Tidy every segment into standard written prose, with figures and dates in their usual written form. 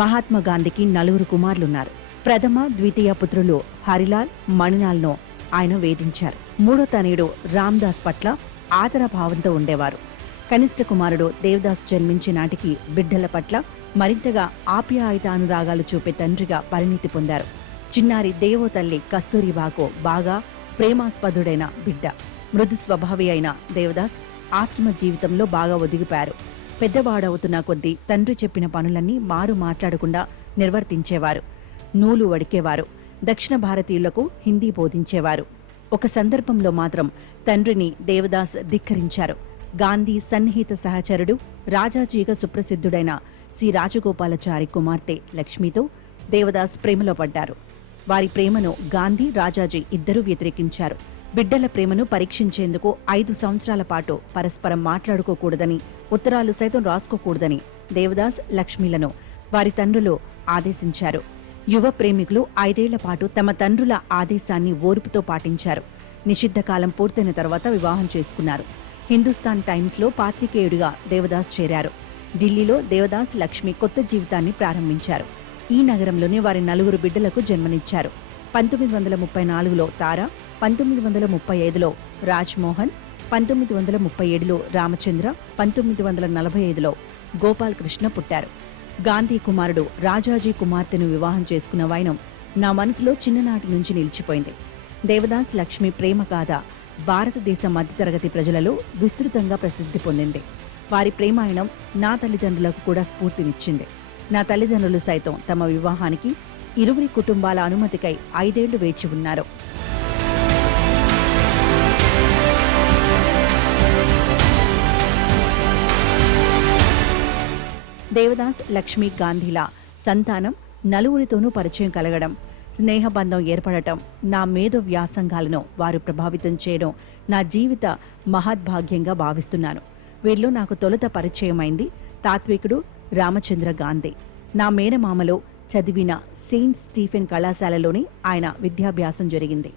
మహాత్మా గాంధీకి 4 కుమారులున్నారు. ప్రథమ, ద్వితీయ పుత్రులు హరిలాల్, మణిలాల్ను ఆయన వేధించారు. 3వ తనయుడు రామ్దాస్ పట్ల ఆదరభావంతో ఉండేవారు. కనిష్ట కుమారుడు దేవదాస్ జన్మించే నాటికి బిడ్డల పట్ల మరింతగా ఆప్యాయతానురాగాలు చూపే తండ్రిగా పరిణితి పొందారు. చిన్నారి దేవో తల్లి కస్తూరిబాకు బాగా ప్రేమాస్పదుడైన బిడ్డ. మృదు స్వభావి అయిన దేవదాస్ ఆశ్రమ జీవితంలో బాగా ఒదిగిపారు. పెద్దవాడవుతున్న కొద్దీ తండ్రి చెప్పిన పనులన్నీ మారు మాట్లాడకుండా నిర్వర్తించేవారు. నూలు వడికేవారు. దక్షిణ భారతీయులకు హిందీ బోధించేవారు. ఒక సందర్భంలో మాత్రం తండ్రిని దేవదాస్ ధిక్కరించారు. గాంధీ సన్నిహిత సహచరుడు, రాజాజీగా సుప్రసిద్ధుడైన సి రాజగోపాలాచారి కుమార్తె లక్ష్మితో దేవదాస్ ప్రేమలో పడ్డారు. వారి ప్రేమను గాంధీ, రాజాజీ ఇద్దరూ వ్యతిరేకించారు. బిడ్డల ప్రేమను పరీక్షించేందుకు 5 సంవత్సరాల పాటు పరస్పరం మాట్లాడుకోకూడదని, ఉత్తరాలు సైతం రాసుకోకూడదని దేవదాస్, లక్ష్మిలను వారి తండ్రులు ఆదేశించారు. యువ ప్రేమికులు 5 ఏళ్ల పాటు తమ తండ్రుల ఆదేశాన్ని ఓర్పుతో పాటించారు. నిషిద్ధకాలం పూర్తయిన తర్వాత వివాహం చేసుకున్నారు. హిందుస్థాన్ టైమ్స్లో పాత్రికేయుడిగా దేవదాస్ చేరారు. ఢిల్లీలో దేవదాస్, లక్ష్మి కొత్త జీవితాన్ని ప్రారంభించారు. ఈ నగరంలోనే వారి 4 బిడ్డలకు జన్మనిచ్చారు. 1934లో తార, 1935లో రాజ్మోహన్, 1937లో రామచంద్ర, 1945లో గోపాల్ కృష్ణ పుట్టారు. గాంధీ కుమారుడు రాజాజీ కుమార్తెను వివాహం చేసుకున్న వైనం నా మనసులో చిన్ననాటి నుంచి నిలిచిపోయింది. దేవదాస్, లక్ష్మి ప్రేమ గాథ భారతదేశ మధ్యతరగతి ప్రజలలో విస్తృతంగా ప్రసిద్ధి పొందింది. వారి ప్రేమాయణం నా తల్లిదండ్రులకు కూడా స్ఫూర్తినిచ్చింది. నా తల్లిదండ్రులు సైతం తమ వివాహానికి ఇరువురి కుటుంబాల అనుమతికై 5 ఏళ్లు వేచి ఉన్నారు. దేవదాస్, లక్ష్మి గాంధీల సంతానం 4 పరిచయం కలగడం, స్నేహబంధం ఏర్పడటం, నా మేధో వ్యాసంగాలను వారు ప్రభావితం చేయడం నా జీవిత మహద్భాగ్యంగా భావిస్తున్నాను. వీరిలో నాకు తొలుత పరిచయమైంది తాత్వికుడు రామచంద్ర గాంధీ. నా మేనమామలో చదివిన సెయింట్ స్టీఫెన్ కళాశాలలోని ఆయన విద్యాభ్యాసం జరిగింది.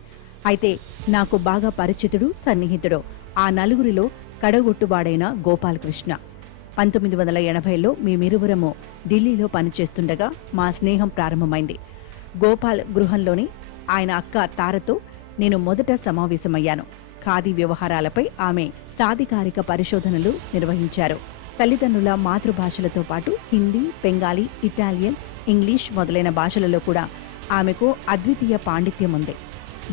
అయితే నాకు బాగా పరిచితుడు, సన్నిహితుడు ఆ 4 కడగొట్టువాడైన గోపాల్ కృష్ణ. 1980లో మేమిరువురము ఢిల్లీలో పనిచేస్తుండగా మా స్నేహం ప్రారంభమైంది. గోపాల్ గృహంలోని ఆయన అక్క తారతో నేను మొదట సమావేశమయ్యాను. ఖాదీ వ్యవహారాలపై ఆమె సాధికారిక పరిశోధనలు నిర్వహించారు. తల్లిదండ్రుల మాతృభాషలతో పాటు హిందీ, బెంగాలీ, ఇటాలియన్, ఇంగ్లీష్ మొదలైన భాషలలో కూడా ఆమెకు అద్వితీయ పాండిత్యం ఉంది.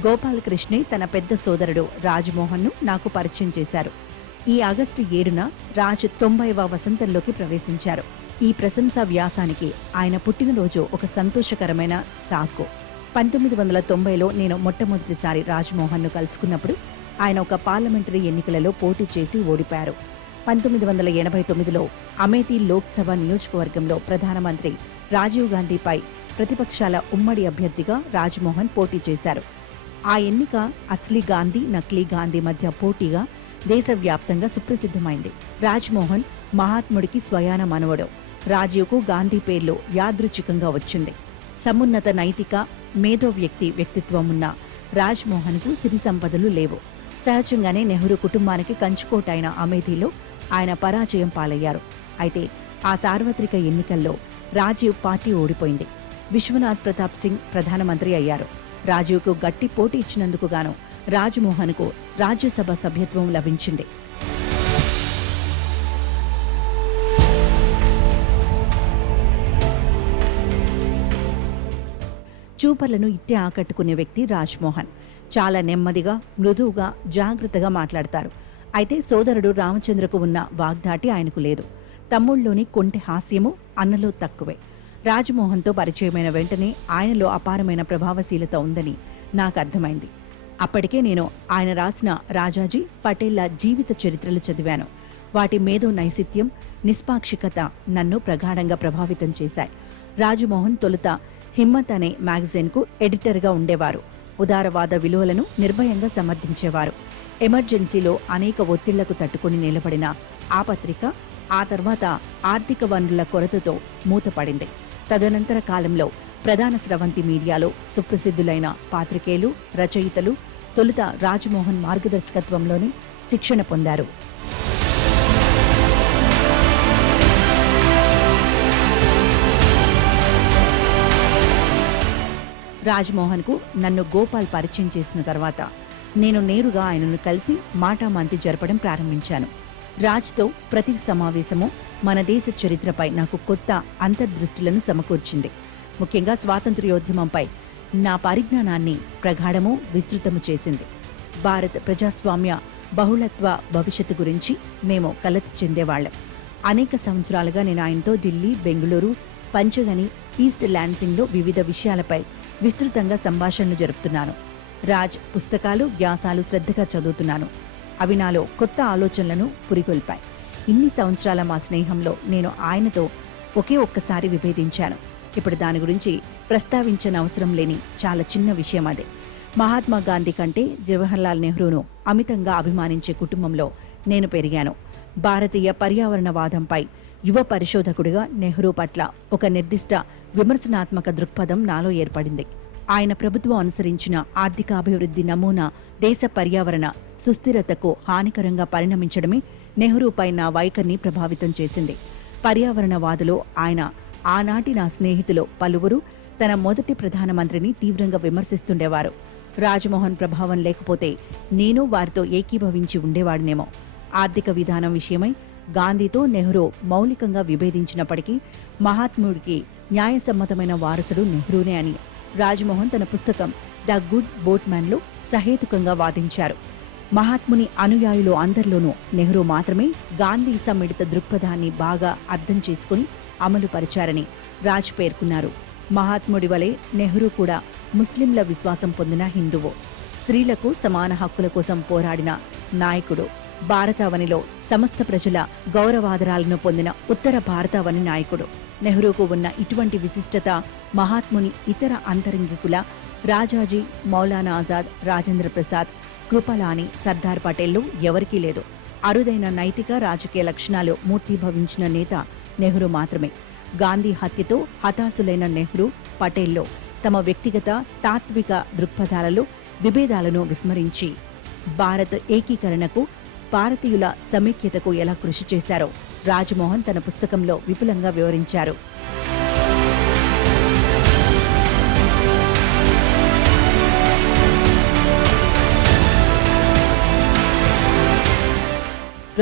గోపాల్ కృష్ణే తన పెద్ద సోదరుడు రాజ్మోహన్ను నాకు పరిచయం చేశారు. ఈ ఆగస్టు 7న రాజ్ 90వ వసంతంలోకి ప్రవేశించారు. ఈ ప్రశంసా వ్యాసానికి ఆయన పుట్టినరోజు ఒక సంతోషకరమైన సాకు. 1990లో నేను మొట్టమొదటిసారి రాజ్మోహన్ను కలుసుకున్నప్పుడు ఆయన ఒక పార్లమెంటరీ ఎన్నికలలో పోటీ చేసి ఓడిపారు. 1989లో అమేథీ లోక్సభ నియోజకవర్గంలో ప్రధానమంత్రి రాజీవ్ గాంధీపై ప్రతిపక్షాల ఉమ్మడి అభ్యర్థిగా రాజ్మోహన్ పోటీ చేశారు. ఆ ఎన్నిక అస్లీ గాంధీ, నకిలీ గాంధీ మధ్య పోటీగా దేశవ్యాప్తంగా సుప్రసిద్ధమైంది. రాజ్మోహన్ మహాత్ముడికి స్వయాన మనవడు. రాజీవ్కు గాంధీ పేర్లు యాదృచ్ఛికంగా వచ్చింది. సమున్నత నైతిక, మేధో వ్యక్తిత్వం ఉన్న రాజ్మోహన్కు సిరి సంపదలు లేవు. సహజంగానే నెహ్రూ కుటుంబానికి కంచుకోట అయిన అమేథీలో ఆయన పరాజయం పాలయ్యారు. అయితే ఆ సార్వత్రిక ఎన్నికల్లో రాజీవ్ పార్టీ ఓడిపోయింది. విశ్వనాథ్ ప్రతాప్ సింగ్ ప్రధానమంత్రి అయ్యారు. రాజీవ్కు గట్టి పోటీ ఇచ్చినందుకు గాను రాజ్మోహన్కు రాజ్యసభ సభ్యత్వం లభించింది. చూపర్లను ఇట్టే ఆకట్టుకునే వ్యక్తి రాజ్మోహన్. చాలా నెమ్మదిగా, మృదువుగా, జాగ్రత్తగా మాట్లాడతారు. అయితే సోదరుడు రామచంద్రకు ఉన్న వాగ్దాటి ఆయనకు లేదు. తమ్ముళ్లోని కొంటె హాస్యము అన్నలో తక్కువే. రాజ్మోహన్తో పరిచయమైన వెంటనే ఆయనలో అపారమైన ప్రభావశీలత ఉందని నాకు అర్థమైంది. అప్పటికే నేను ఆయన రాసిన రాజాజీ, పటేళ్ల జీవిత చరిత్రలు చదివాను. వాటి మేధో నైసిత్యం, నిష్పాక్షికత నన్ను ప్రగాఢంగా ప్రభావితం చేశాయి. రాజ్మోహన్ తొలుత హిమ్మత్ అనే మ్యాగజైన్కు ఎడిటర్గా ఉండేవారు. ఉదారవాద విలువలను నిర్భయంగా సమర్థించేవారు. ఎమర్జెన్సీలో అనేక ఒత్తిళ్లకు తట్టుకుని నిలబడిన ఆ పత్రిక ఆ తర్వాత ఆర్థిక వనరుల కొరతతో మూతపడింది. తదనంతర కాలంలో ప్రధాన స్రవంతి మీడియాలో సుప్రసిద్ధులైన పాత్రికేయులు, రచయితలు తొలుత రాజ్మోహన్ మార్గదర్శకత్వంలోనే శిక్షణ పొందారు. రాజ్మోహన్కు నన్ను గోపాల్ పరిచయం చేసిన తర్వాత నేను నేరుగా ఆయనను కలిసి మాటామాంతి జరపడం ప్రారంభించాను. రాజ్తో ప్రతి సమావేశము మన దేశ చరిత్రపై నాకు కొత్త అంతర్దృష్టులను సమకూర్చింది. ముఖ్యంగా స్వాతంత్ర్యోద్యమంపై నా పరిజ్ఞానాన్ని ప్రగాఢము విస్తృతము చేసింది. భారత్ ప్రజాస్వామ్య బహుళత్వ భవిష్యత్తు గురించి మేము కలత చెందేవాళ్లం. అనేక సంవత్సరాలుగా నేను ఆయనతో ఢిల్లీ, బెంగళూరు, పంచగని, ఈస్ట్ లాన్సింగ్లో వివిధ విషయాలపై విస్తృతంగా సంభాషణలు జరుపుతున్నాను. రాజ్ పుస్తకాలు, వ్యాసాలు శ్రద్ధగా చదువుతున్నాను. అవి నాలో కొత్త ఆలోచనలను పురిగొల్పాయి. ఇన్ని సంవత్సరాల మా స్నేహంలో నేను ఆయనతో ఒక్కసారి విభేదించాను. ఇప్పుడు దాని గురించి ప్రస్తావించనవసరం లేని చాలా చిన్న విషయం అదే. మహాత్మా గాంధీ కంటే జవహర్లాల్ నెహ్రూను అమితంగా అభిమానించే కుటుంబంలో నేను పెరిగాను. భారతీయ పర్యావరణవాదంపై యువ పరిశోధకుడిగా నెహ్రూ పట్ల ఒక నిర్దిష్ట విమర్శనాత్మక దృక్పథం నాలో ఏర్పడింది. ఆయన ప్రభుత్వం అనుసరించిన ఆర్థికాభివృద్ధి నమూనా దేశ పర్యావరణ సుస్థిరతకు హానికరంగా పరిణమించడమే నెహ్రూపై నా వైఖరిని ప్రభావితం చేసింది. పర్యావరణవాదులో ఆయన ఆనాటి నా స్నేహితులు పలువురు తన మొదటి ప్రధానమంత్రిని తీవ్రంగా విమర్శిస్తుండేవారు. రాజ్మోహన్ ప్రభావం లేకపోతే నేను వారితో ఏకీభవించి ఉండేవాడినేమో. ఆర్థిక విధానం విషయమై గాంధీతో నెహ్రూ మౌలికంగా విభేదించినప్పటికీ మహాత్ముడికి న్యాయసమ్మతమైన వారసుడు నెహ్రూనే అని రాజ్మోహన్ తన పుస్తకం ద గుడ్ బోట్మ్యాన్లో సహేతుకంగా వాదించారు. మహాత్ముని అనుయాయులు అందరిలోనూ నెహ్రూ మాత్రమే గాంధీ సమ్మిళిత దృక్పథాన్ని బాగా అర్థం చేసుకుని అమలుపరిచారని రాజ్ పేర్కొన్నారు. మహాత్ముడి వలె నెహ్రూ కూడా ముస్లింల విశ్వాసం పొందిన హిందువు. స్త్రీలకు సమాన హక్కుల కోసం పోరాడిన నాయకుడు. భారతావనిలో సమస్త ప్రజల గౌరవాదరాలను పొందిన ఉత్తర భారతావని నాయకుడు. నెహ్రూకు ఉన్న ఇటువంటి విశిష్టత మహాత్ముని ఇతర అంతరంగికుల రాజాజీ, మౌలానా ఆజాద్, రాజేంద్ర ప్రసాద్, కృపలాని, సర్దార్ పటేల్లో ఎవరికీ లేదు. అరుదైన నైతిక రాజకీయ లక్షణాలు మూర్తిభవించిన నేత నెహ్రూ మాత్రమే. గాంధీ హత్యతో హతాశులైన నెహ్రూ, పటేల్లో తమ వ్యక్తిగత తాత్విక దృక్పథాలలో విభేదాలను విస్మరించి భారత్ ఏకీకరణకు, భారతీయుల సమైక్యతకు ఎలా కృషి చేశారో రాజ్మోహన్ తన పుస్తకంలో విపులంగా వివరించారు.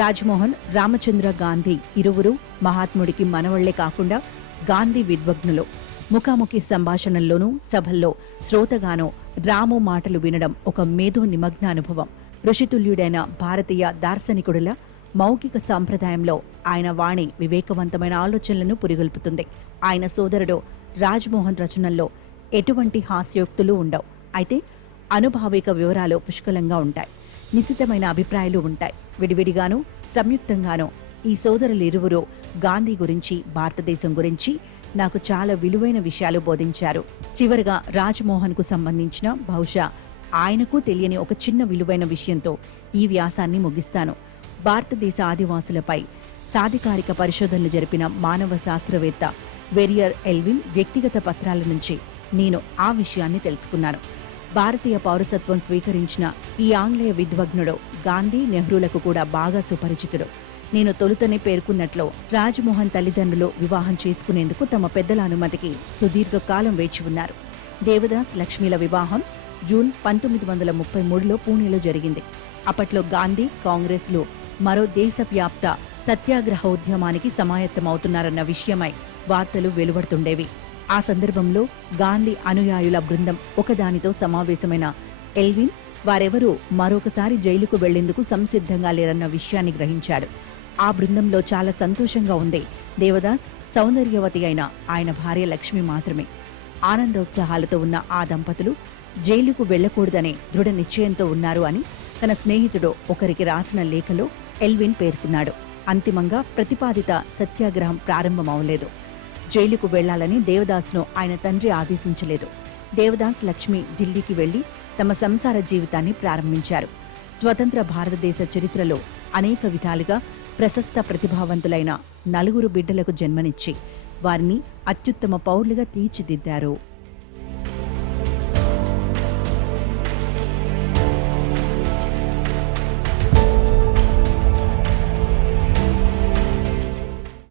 రాజ్మోహన్, రామచంద్ర గాంధీ ఇరువురు మహాత్ముడికి మనవళ్లే కాకుండా గాంధీ విద్వగ్నులు. ముఖాముఖి సంభాషణల్లోనూ సభల్లో శ్రోతగానో రాము మాటలు వినడం ఒక మేధో నిమగ్న అనుభవం. ఋషితుల్యుడైన భారతీయ దార్శనికుడుల మౌఖిక సాంప్రదాయంలో ఆయన వాణి వివేకవంతమైన ఆలోచనలను పురిగొల్పుతుంది. ఆయన సోదరుడు రాజ్మోహన్ రచనల్లో ఎటువంటి హాస్యోక్తులు ఉండవు. అయితే అనుభావిక వివరాలు పుష్కలంగా ఉంటాయి. నిశితమైన అభిప్రాయాలు ఉంటాయి. విడివిడిగానూ సంయుక్తంగానూ ఈ సోదరులిరువురు గాంధీ గురించి, భారతదేశం గురించి నాకు చాలా విలువైన విషయాలు బోధించారు. చివరగా రాజ్మోహన్కు సంబంధించిన బహుశా ఆయనకు తెలియని ఒక చిన్న విలువైన విషయంతో ఈ వ్యాసాన్ని ముగిస్తాను. భారతదేశ ఆదివాసులపై సాధికారిక పరిశోధనలు జరిపిన మానవ శాస్త్రవేత్త వెరియర్ ఎల్విన్ వ్యక్తిగత పత్రాల నుంచి నేను ఆ విషయాన్ని తెలుసుకున్నాను. భారతీయ పౌరసత్వం స్వీకరించిన ఈ ఆంగ్లేయ విద్వగ్నుడు గాంధీ, నెహ్రూలకు కూడా బాగా సుపరిచితుడు. నేను తొలుతనే పేర్కొన్నట్లు రాజ్మోహన్ తల్లిదండ్రులు వివాహం చేసుకునేందుకు తమ పెద్దల అనుమతికి సుదీర్ఘకాలం వేచి ఉన్నారు. దేవదాస్ లక్ష్మీల వివాహం జూన్ 1933లో పూణేలో జరిగింది. అప్పట్లో గాంధీ, కాంగ్రెస్లు మరో దేశవ్యాప్త సత్యాగ్రహోద్యమానికి సమాయత్తమవుతున్నారన్న విషయమై వార్తలు వెలువడుతుండేవి. ఆ సందర్భంలో గాంధీ అనుయాయుల బృందం ఒకదానితో సమావేశమైన ఎల్విన్ వారెవరూ మరొకసారి జైలుకు వెళ్లేందుకు సంసిద్ధంగా లేరన్న విషయాన్ని గ్రహించాడు. ఆ బృందంలో చాలా సంతోషంగా ఉంది దేవదాస్, సౌందర్యవతి అయిన ఆయన భార్య లక్ష్మి మాత్రమే. ఆనందోత్సాహాలతో ఉన్న ఆ దంపతులు జైలుకు వెళ్లకూడదనే దృఢ నిశ్చయంతో ఉన్నారు అని తన స్నేహితుడు ఒకరికి రాసిన లేఖలో ఎల్విన్ పేర్కొన్నాడు. అంతిమంగా ప్రతిపాదిత సత్యాగ్రహం ప్రారంభమవలేదు. జైలుకు వెళ్లాలని దేవదాస్ను ఆయన తండ్రి ఆదేశించలేదు. దేవదాస్, లక్ష్మి ఢిల్లీకి వెళ్లి తమ సంసార జీవితాన్ని ప్రారంభించారు. స్వతంత్ర భారతదేశ చరిత్రలో అనేక విధాలుగా ప్రశస్త ప్రతిభావంతులైన 4 బిడ్డలకు జన్మనిచ్చి వారిని అత్యుత్తమ పౌరులుగా తీర్చిదిద్దారు.